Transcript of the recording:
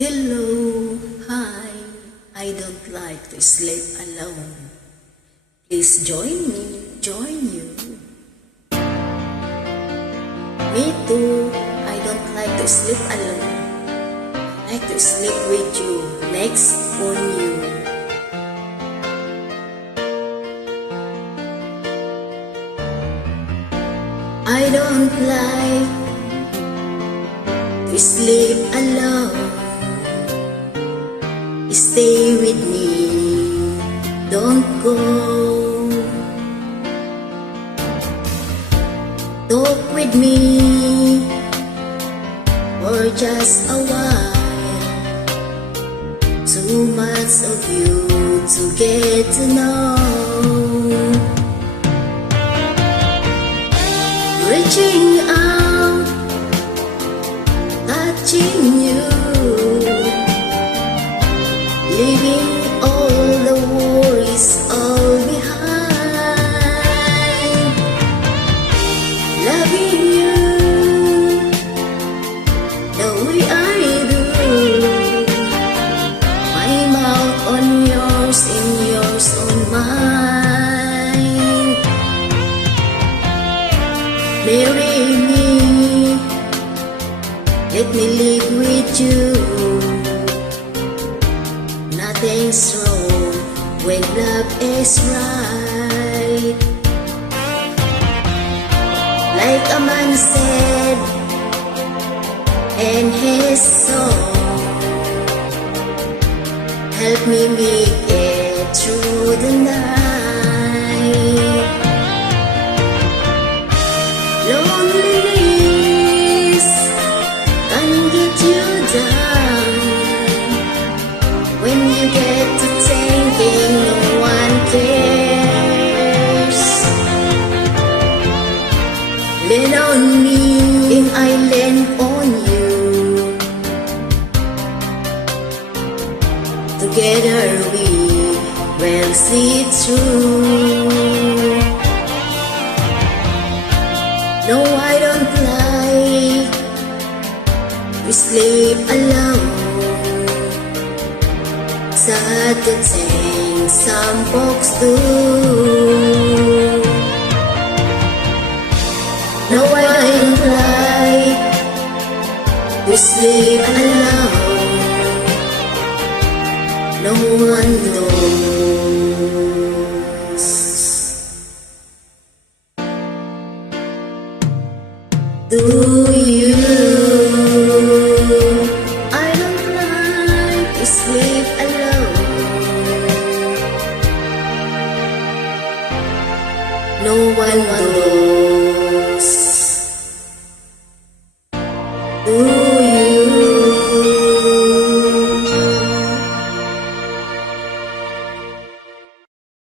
Hello, hi. I don't like to sleep alone. Please join me, join you. Me too. I don't like to sleep alone. I like to sleep with you, next on you. I don't like to sleep alone. Stay with me, don't go. Talk with me for just a while. Too much of you to get to know. Reaching out, touching you, leaving all the worries all behind. Loving you the way I do. My mouth on yours and yours on mine. Marry me, let me live with you. Nothing's wrong when love is right. Like a man said in his song, help me make it through the night. Loneliness can get you down. When you get to thinking no one cares, lean on me and I lean on you. Together we will see it through. No, I don't like to sleep alone. Sad to think some folks do. No, I don't like to sleep alone. No one knows. Do you? I don't like to sleep alone. No one knows.